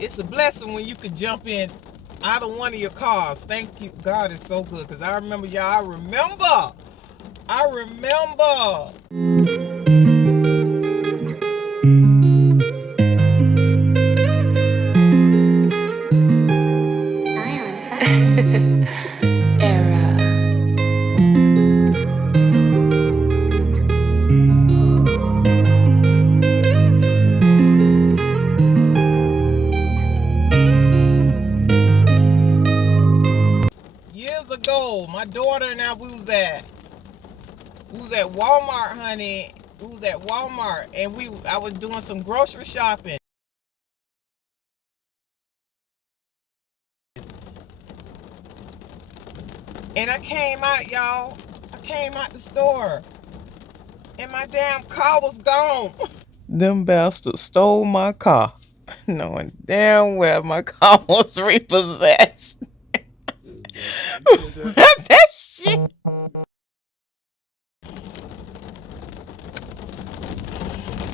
it's a blessing when you could jump in either one of your cars. Thank you. God is so good. Because I remember, y'all, I remember. Years ago, my daughter and I, we was at Walmart, honey. We was at Walmart, and I was doing some grocery shopping. And I came out, y'all. I came out the store, and my damn car was gone. Them bastards stole my car, knowing damn well my car was repossessed. That shit.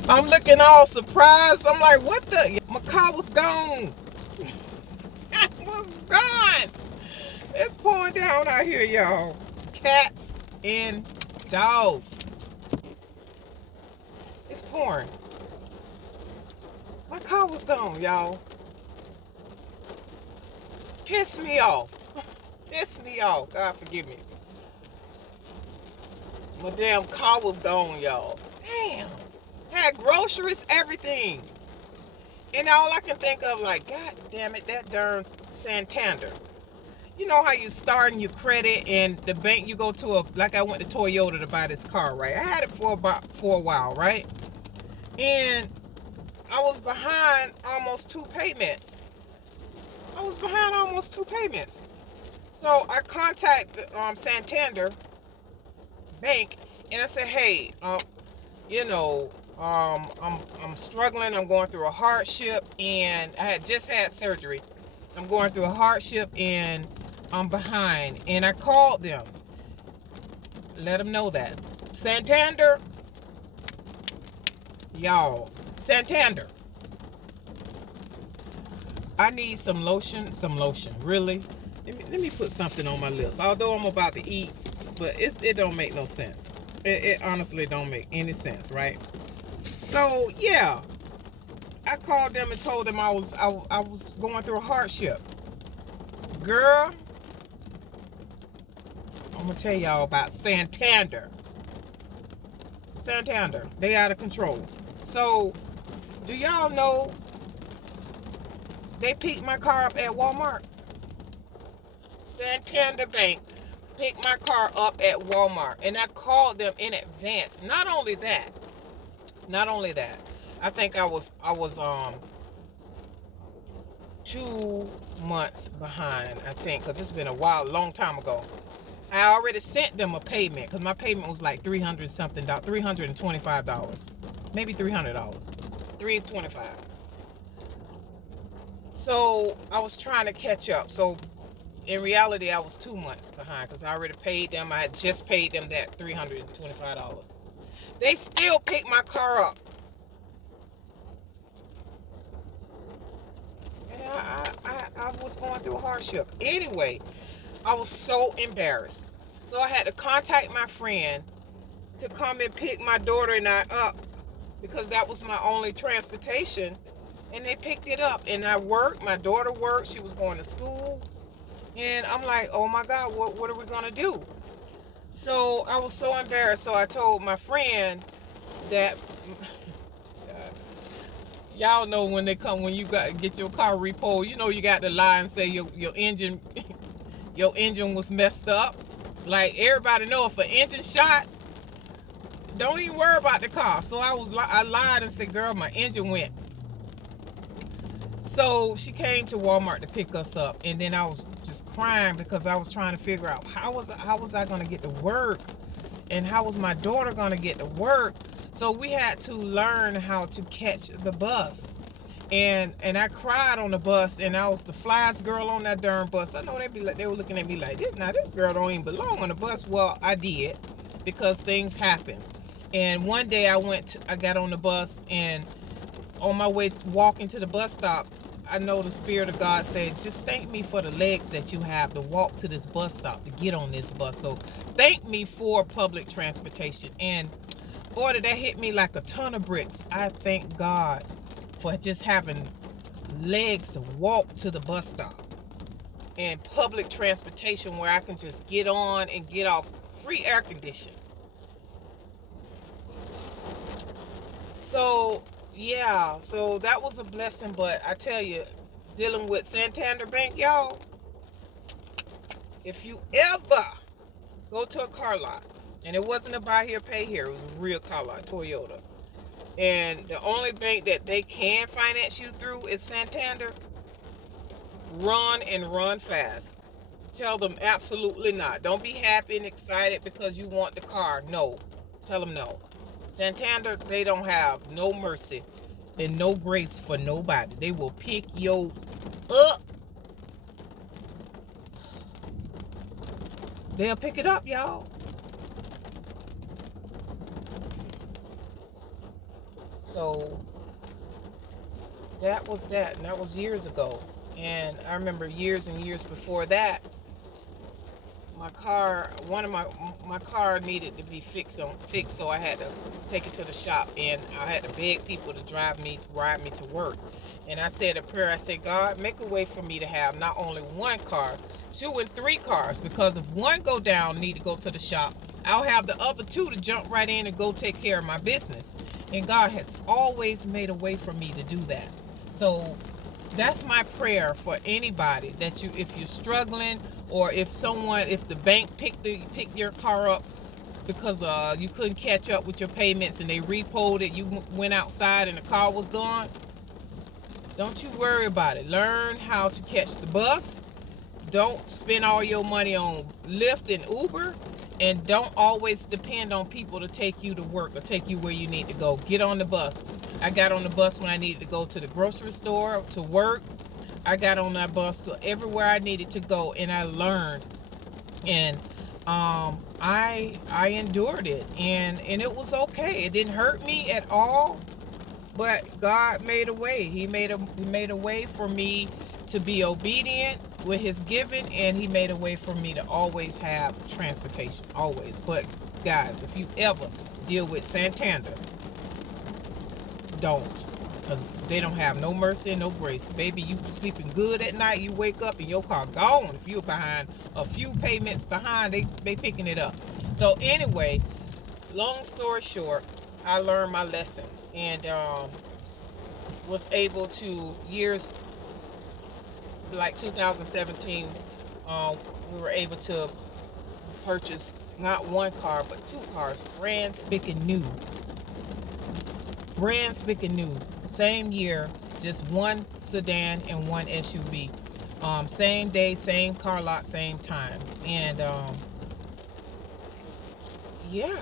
I'm looking all surprised. I'm like, what the? My car was gone. It was gone. It's pouring down out here, y'all. Cats and dogs. It's pouring. My car was gone, y'all. Piss me off. Piss me off. God forgive me. My damn car was gone, y'all. Damn. Had groceries, everything. And all I can think of, like, God damn it, that darn Santander. You know how you starting your credit and the bank you go to, like I went to Toyota to buy this car, right? I had it for a while, right? And I was behind almost two payments. So I contacted Santander bank and I said, hey, I'm struggling. I'm going through a hardship, and I had just had surgery. I'm going through a hardship, and I'm behind. And I called them, let them know that Santander, y'all, Santander, I need some lotion. Really? Let me put something on my lips. Although I'm about to eat, but it don't make no sense. It honestly don't make any sense, right? So yeah, I called them and told them I was going through a hardship. Girl, I'm gonna tell y'all about Santander. They out of control. So, do y'all know they picked my car up at Walmart? Santander Bank picked my car up at Walmart, and I called them in advance. Not only that, I think I was 2 months behind, I think, because it's been a long time ago. I already sent them a payment because my payment was like $300 something, $325, maybe $300, $325. So I was trying to catch up. So in reality, I was 2 months behind because I already paid them. I had just paid them that $325. They still picked my car up. And I was going through a hardship. Anyway, I was so embarrassed. So I had to contact my friend to come and pick my daughter and I up because that was my only transportation. And they picked it up. And I worked. My daughter worked. She was going to school. And I'm like, oh my God, what are we going to do? So I was so embarrassed. So I told my friend that, y'all know when you got to get your car repo'd, you got to lie and say your engine was messed up. Like, everybody know if an engine shot, don't even worry about the car. So I lied and said, girl, my engine went. So she came to Walmart to pick us up, and then I was just crying because I was trying to figure out how was I going to get to work, and how was my daughter going to get to work. So we had to learn how to catch the bus, and I cried on the bus, and I was the flyest girl on that darn bus. I know they were looking at me like this girl don't even belong on the bus. Well, I did, because things happen. And one day I got on the bus, and on my way walking to the bus stop, I know the Spirit of God said, just thank me for the legs that you have to walk to this bus stop, to get on this bus. So thank me for public transportation. And boy, did that hit me like a ton of bricks. I thank God for just having legs to walk to the bus stop and public transportation where I can just get on and get off. Free air conditioning. So yeah, so that was a blessing. But I tell you, dealing with Santander Bank, y'all, if you ever go to a car lot, and it wasn't a buy here pay here, it was a real car lot, Toyota, and the only bank that they can finance you through is Santander, run and run fast. Tell them absolutely not. Don't be happy and excited because you want the car. No. Tell them no. Santander, they don't have no mercy and no grace for nobody. They will pick you up. They'll pick it up, y'all. So that was that. And that was years ago. And I remember years and years before that, my car, one of my car needed to be fixed, so I had to take it to the shop, and I had to beg people to ride me to work. And I said a prayer. I said, God, make a way for me to have not only one car, 2 and 3 cars, because if one go down, need to go to the shop, I'll have the other 2 to jump right in and go take care of my business. And God has always made a way for me to do that. So that's my prayer for anybody, that if you're struggling, or if the bank picked your car up because you couldn't catch up with your payments and they repo'd it, you went outside and the car was gone, don't you worry about it. Learn how to catch the bus. Don't spend all your money on Lyft and Uber, and don't always depend on people to take you to work or take you where you need to go. Get on the bus. I got on the bus when I needed to go to the grocery store, to work. I got on that bus to everywhere I needed to go, and I learned. And I endured it, and it was okay. It didn't hurt me at all, but God made a way. He made a way for me to be obedient with his giving, and he made a way for me to always have transportation, always. But guys, if you ever deal with Santander, don't, because they don't have no mercy and no grace. Baby, you sleeping good at night, you wake up and your car gone. If you're behind a few payments behind, they picking it up. So anyway, long story short, I learned my lesson, and was able to, years like 2017, we were able to purchase not one car but 2 cars, brand spanking new. Same year, just 1 sedan and 1 SUV. Same day, same car lot, same time. And yeah,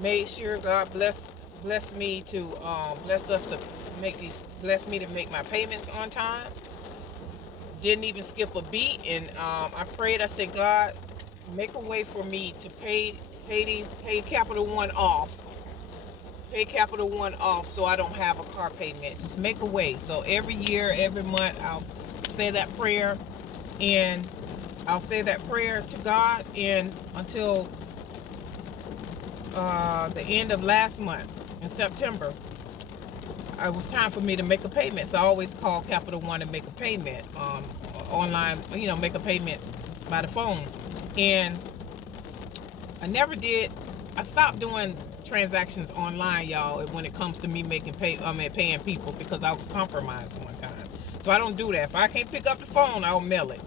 made sure God bless me to bless me to make my payments on time. Didn't even skip a beat. And I prayed. I said, God, make a way for me to pay Capital One off. Pay Capital One off so I don't have a car payment. Just make a way. So every year, every month, I'll say that prayer, and I'll say that prayer to God, and until the end of last month in September, it was time for me to make a payment. So I always call Capital One to make a payment online, make a payment by the phone. And I never did. I stopped doing transactions online, y'all, when it comes to me paying people, because I was compromised one time. So I don't do that. If I can't pick up the phone, I'll mail it,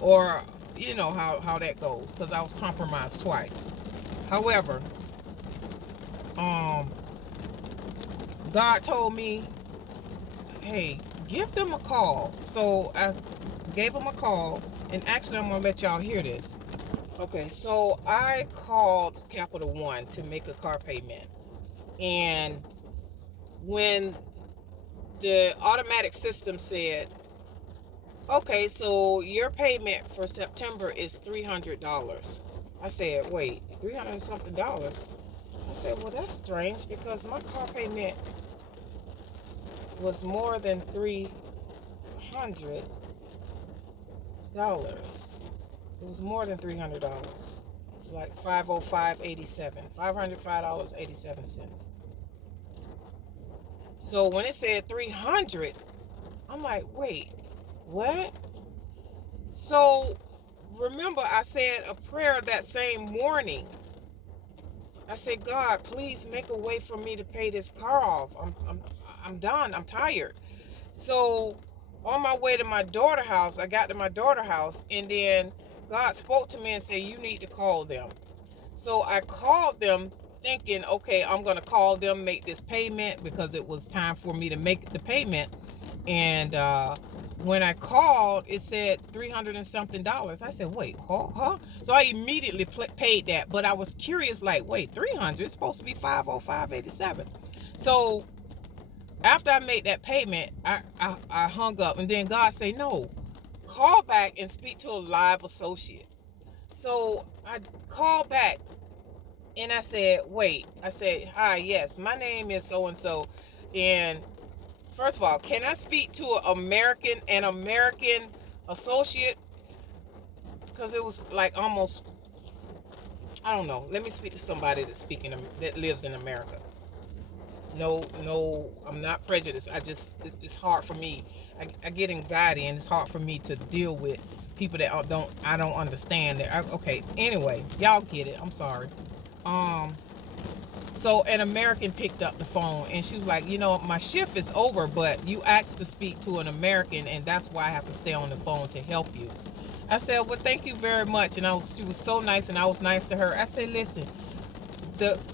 or how that goes, because I was compromised twice. However, God told me, hey, give them a call. So I gave them a call, and actually I'm gonna let y'all hear this. Okay, so I called Capital One to make a car payment, and when the automatic system said, okay, so your payment for September is $300. I said, wait, $300 and something dollars? I said, well, that's strange, because my car payment was more than $300. $300. It was more than $300. It's like $505.87. $505.87. So when it said 300, I'm like, wait, what? So remember, I said a prayer that same morning. I said, God, please make a way for me to pay this car off. I'm done. I'm tired. So on my way to my daughter's house, I got to my daughter's house, and then God spoke to me and said, you need to call them. So I called them thinking, okay, I'm going to call them, make this payment, because it was time for me to make the payment. And when I called, it said $300 and something. I said, wait, huh? So I immediately paid that. But I was curious, like, wait, 300? It's supposed to be 505.87. So after I made that payment, I hung up. And then God said, no, call back and speak to a live associate. So I called back and I said, wait. I said, hi, yes, my name is so-and-so. And first of all, can I speak to an American associate? Because it was like almost, I don't know. Let me speak to somebody that lives in America. No, I'm not prejudiced. It's hard for me. I get anxiety, and it's hard for me to deal with people that I don't understand. Okay, anyway, y'all get it. I'm sorry. So an American picked up the phone, and she was like, my shift is over, but you asked to speak to an American, and that's why I have to stay on the phone to help you. I said, well, thank you very much. And she was so nice, and I was nice to her. I said, listen,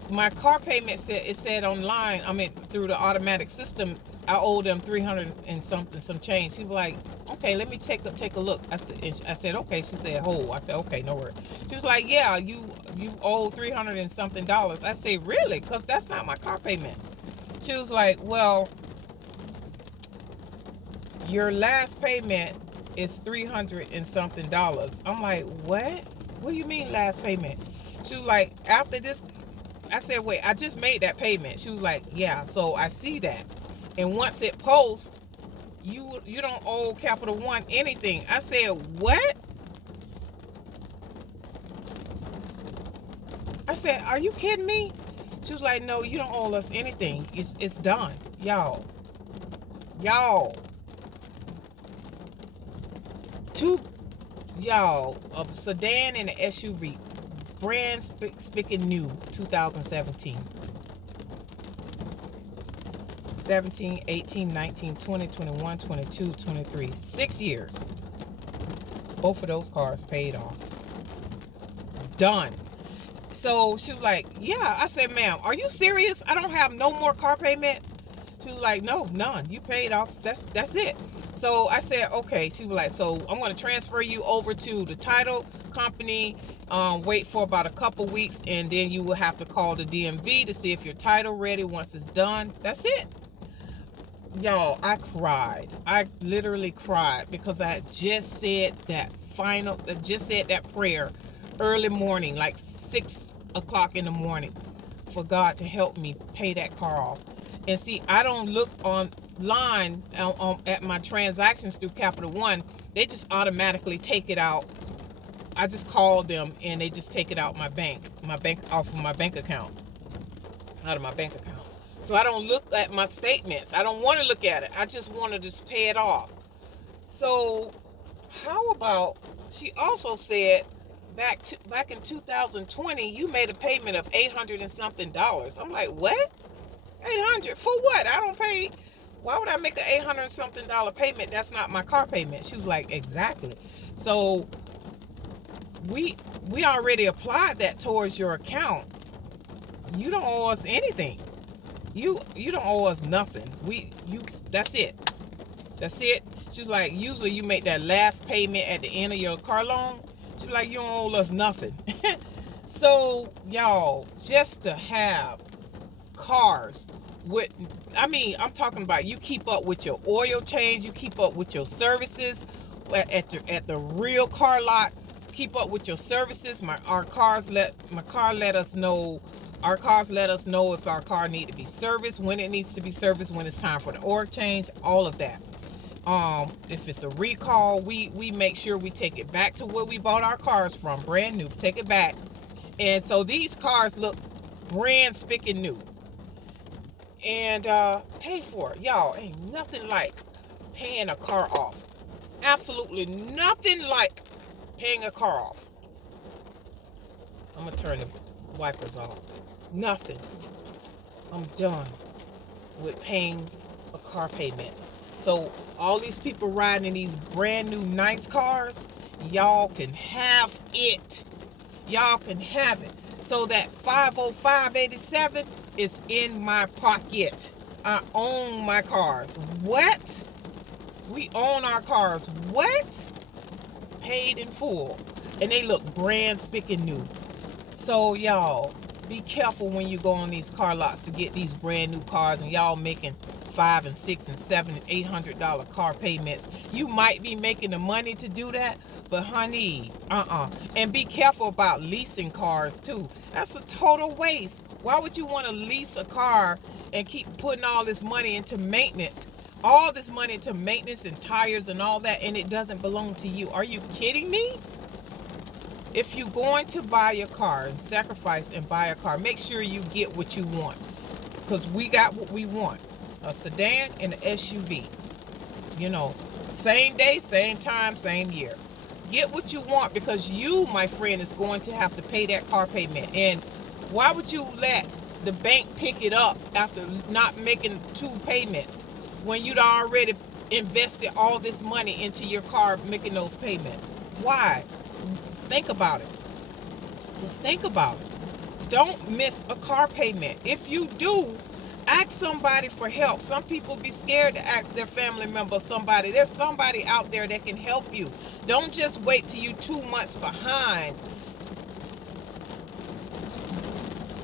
my car payment said online, through the automatic system, I owe them 300 and something, some change. She was like, okay, let me take a look. I said, okay. She said, hold. I said, okay, no worries. She was like, yeah, you owe 300 and something. I said, really? Because that's not my car payment. She was like, well, your last payment is 300 and something. I'm like, what? What do you mean last payment? She was like, after this. I said, wait, I just made that payment. She was like, yeah, so I see that. And once it posts, you don't owe Capital One anything. I said, what? I said, are you kidding me? She was like, no, you don't owe us anything. It's done. Y'all. A sedan and an SUV. Brand spanking new, 2017. 17, 18, 19, 20, 21, 22, 23. 6 years. Both of those cars paid off. Done. So she was like, yeah. I said, ma'am, are you serious? I don't have no more car payment? She was like, no, none. You paid off. That's it. So I said, okay. She was like, so I'm going to transfer you over to the title company. Wait for about a couple weeks, and then you will have to call the DMV to see if your title ready. Once it's done, that's it. Y'all, I cried. I literally cried because I just said that prayer early morning, like 6 o'clock in the morning, for God to help me pay that car off. And see, I don't look online at my transactions through Capital One. They just automatically take it out. I just call them and they just take it out off of my bank account. So I don't look at my statements. I don't want to look at it. I just want to just pay it off. So how about, she also said back in 2020, you made a payment of $800 and something. I'm like, what? 800 for what? I don't pay. Why would I make an $800 and something payment? That's not my car payment. She was like, exactly. So we already applied that towards your account. You don't owe us anything. You don't owe us nothing. That's it. She's like, usually you make that last payment at the end of your car loan. She's like, you don't owe us nothing. So y'all, just to have cars with, I'm talking about, you keep up with your oil change, you keep up with your services at the real car lot. Keep up with your services. Our cars let us know if our car need to be serviced, when it needs to be serviced, when it's time for the oil change, all of that. If it's a recall, we make sure we take it back to where we bought our cars from, brand new, take it back. And so these cars look brand spanking new, and pay for it. Y'all, ain't nothing like paying a car off. Absolutely nothing like paying a car off. I'm gonna turn the wipers off. Nothing. I'm done with paying a car payment. So all these people riding in these brand new nice cars, y'all can have it. Y'all can have it. So that 505.87 is in my pocket. I own my cars. What? We own our cars. What? Paid in full. And they look brand spanking new. So y'all, be careful when you go on these car lots to get these brand new cars, and y'all making $500 and $600 and $700 and $800 car payments. You might be making the money to do that, but honey, And be careful about leasing cars too. That's a total waste. Why would you want to lease a car and keep putting all this money into maintenance? All this money into maintenance and tires and all that, and it doesn't belong to you. Are you kidding me? If you're going to buy a car and sacrifice and buy a car, make sure you get what you want. Because we got what we want. A sedan and an SUV. You know, same day, same time, same year. Get what you want, because you, my friend, is going to have to pay that car payment. And why would you let the bank pick it up after not making 2 payments when you'd already invested all this money into your car making those payments? Why? Think about it. Just think about it. Don't miss a car payment. If you do, ask somebody for help. Some people be scared to ask their family member, somebody. There's somebody out there that can help you. Don't just wait till you 2 months behind.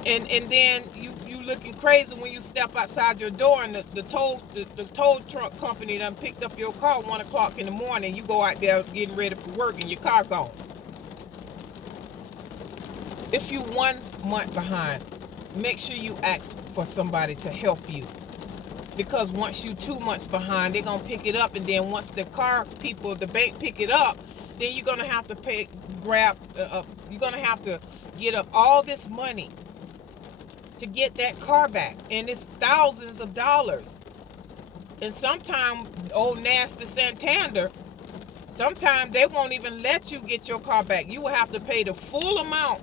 And then you looking crazy when you step outside your door and the tow truck company done picked up your car 1 o'clock in the morning. You go out there getting ready for work and your car gone. If you 1 month behind, make sure you ask for somebody to help you. Because once you 2 months behind, they're gonna pick it up, and then once the car people, the bank pick it up, then you're gonna have to you're gonna have to get up all this money to get that car back, and it's thousands of dollars. And sometimes old nasty Santander, sometimes they won't even let you get your car back. You will have to pay the full amount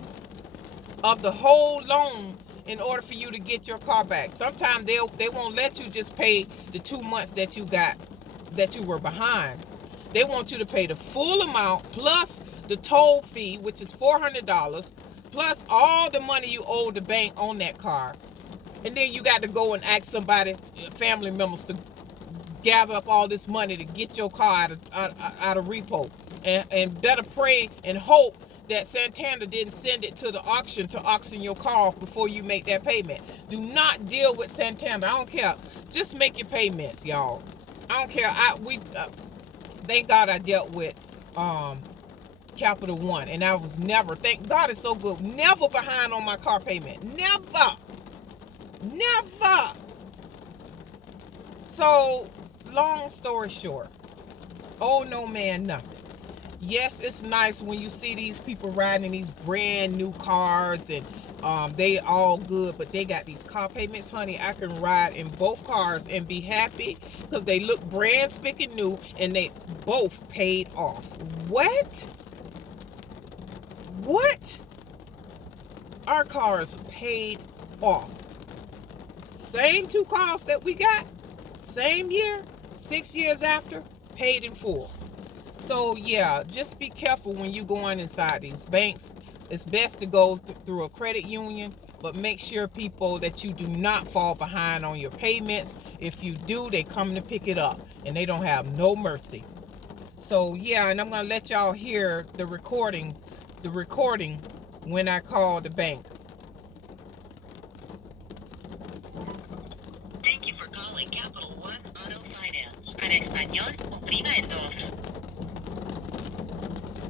of the whole loan in order for you to get your car back. Sometimes they won't let you just pay the 2 months that you were behind. They want you to pay the full amount plus the toll fee, which is $400, plus all the money you owe the bank on that car. And then you got to go and ask somebody, family members, to gather up all this money to get your car out of repo. And better pray and hope that Santander didn't send it to the auction to auction your car off before you make that payment. Do not deal with Santander. I don't care. Just make your payments, y'all. I don't care. Thank God I dealt with Capital One, and I was never, thank God it's so good, never behind on my car payment. Never. So, long story short, oh no man, nothing. Yes, it's nice when you see these people riding in these brand new cars and they all good, but they got these car payments. Honey, I can ride in both cars and be happy because they look brand spanking new and they both paid off. What? Our cars paid off. Same 2 cars that we got, same year, 6 years after, paid in full. So yeah, just be careful when you going inside these banks. It's best to go through a credit union, but make sure, people, that you do not fall behind on your payments. If you do, they come to pick it up and they don't have no mercy. So yeah, and I'm gonna let y'all hear the recording when I call the bank. Thank you for calling Capital One Auto Finance. Para español, oprima el 2.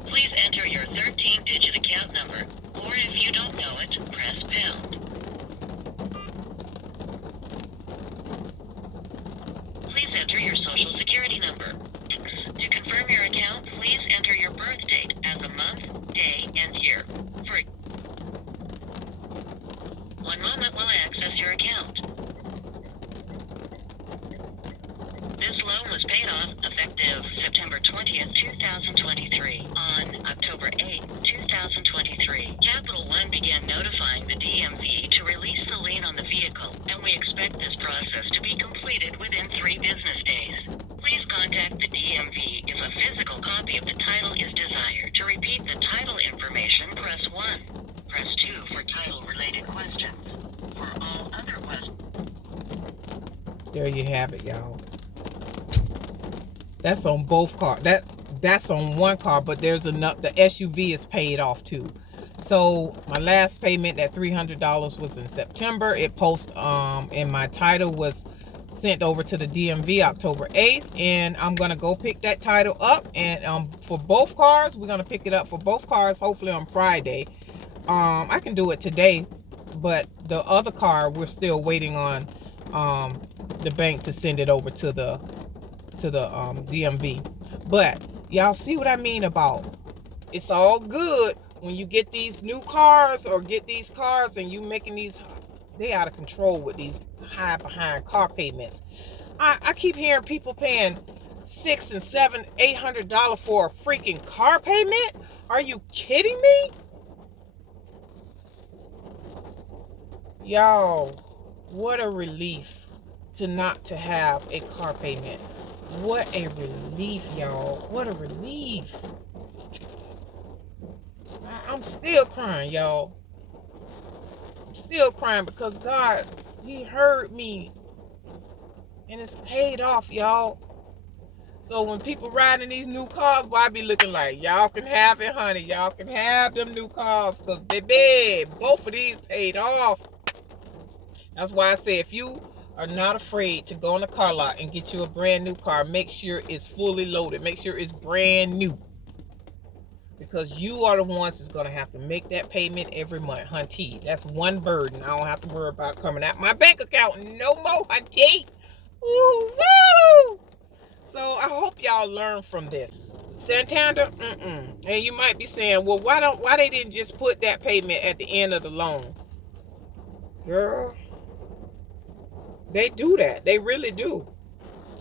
Please enter your 13-digit account number, or if you don't know it, press pound. Please enter your social security number. end here. For 1 moment while I access your account. This loan was paid off effective September 20th, 2023. On October 8th, 2023, Capital One began notifying the DMV to release the lien on the vehicle, and we expect this process to be completed within 3 business days. Please contact the DMV if a physical copy of the title is desired. To repeat the title information, press 1. Press 2 for title-related questions. For all other questions... There you have it, y'all. That's on both cars. That's on one car, but there's enough. The SUV is paid off too. So my last payment, that $300, was in September. It and my title was sent over to the DMV October 8th, and I'm gonna go pick that title up. And for both cars, we're gonna pick it up for both cars hopefully on Friday. I can do it today, but the other car we're still waiting on the bank to send it over to the DMV. But y'all see what I mean about it's all good when you get these new cars or get these cars and you making these, they out of control with these high behind car payments. I keep hearing people paying $600 and $700, $800 for a freaking car payment. Are you kidding me? Y'all, what a relief to have a car payment. What a relief, y'all. What a relief. I'm still crying, y'all. I'm still crying because God, He heard me. And it's paid off, y'all. So when people ride in these new cars, boy, I be looking like, y'all can have it, honey. Y'all can have them new cars. Because, baby, both of these paid off. That's why I say if you are not afraid to go in the car lot and get you a brand new car, make sure it's fully loaded. Make sure it's brand new. Because you are the ones that's going to have to make that payment every month, hunty. That's one burden. I don't have to worry about coming out my bank account no more, hunty. Woo-woo! So I hope y'all learn from this. Santander, and you might be saying, well, why they didn't just put that payment at the end of the loan? Girl, they do that. They really do.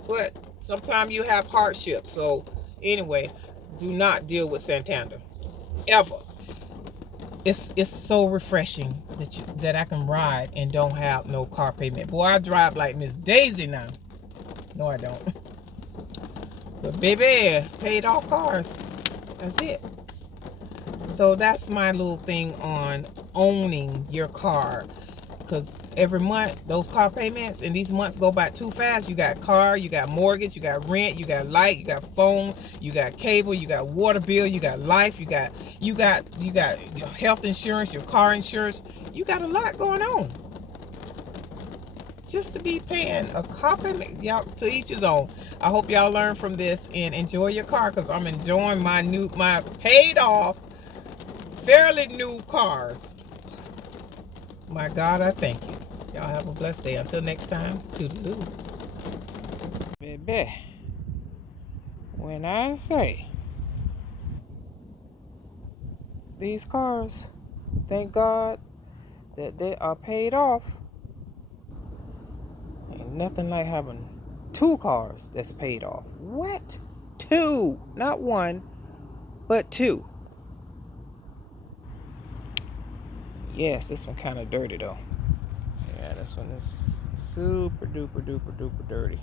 But sometimes you have hardship. So anyway, do not deal with Santander ever. It's so refreshing that I can ride and don't have no car payment. Boy, I drive like Miss Daisy now. No, I don't. But baby, paid off cars. That's it. So that's my little thing on owning your car. Because every month, those car payments, and these months go by too fast. You got car, you got mortgage, you got rent, you got light, you got phone, you got cable, you got water bill, you got life, you got your health insurance, your car insurance. You got a lot going on. Just to be paying a car payment, y'all, to each his own. I hope y'all learn from this and enjoy your car, because I'm enjoying my paid off, fairly new cars. My God, I thank you. Y'all have a blessed day. Until next time, Toodaloo. Baby, when I say these cars, thank God that they are paid off. Ain't nothing like having 2 cars that's paid off. What? 2, not 1, but 2. Yes, this one kind of dirty though. Yeah, this one is super duper duper duper dirty.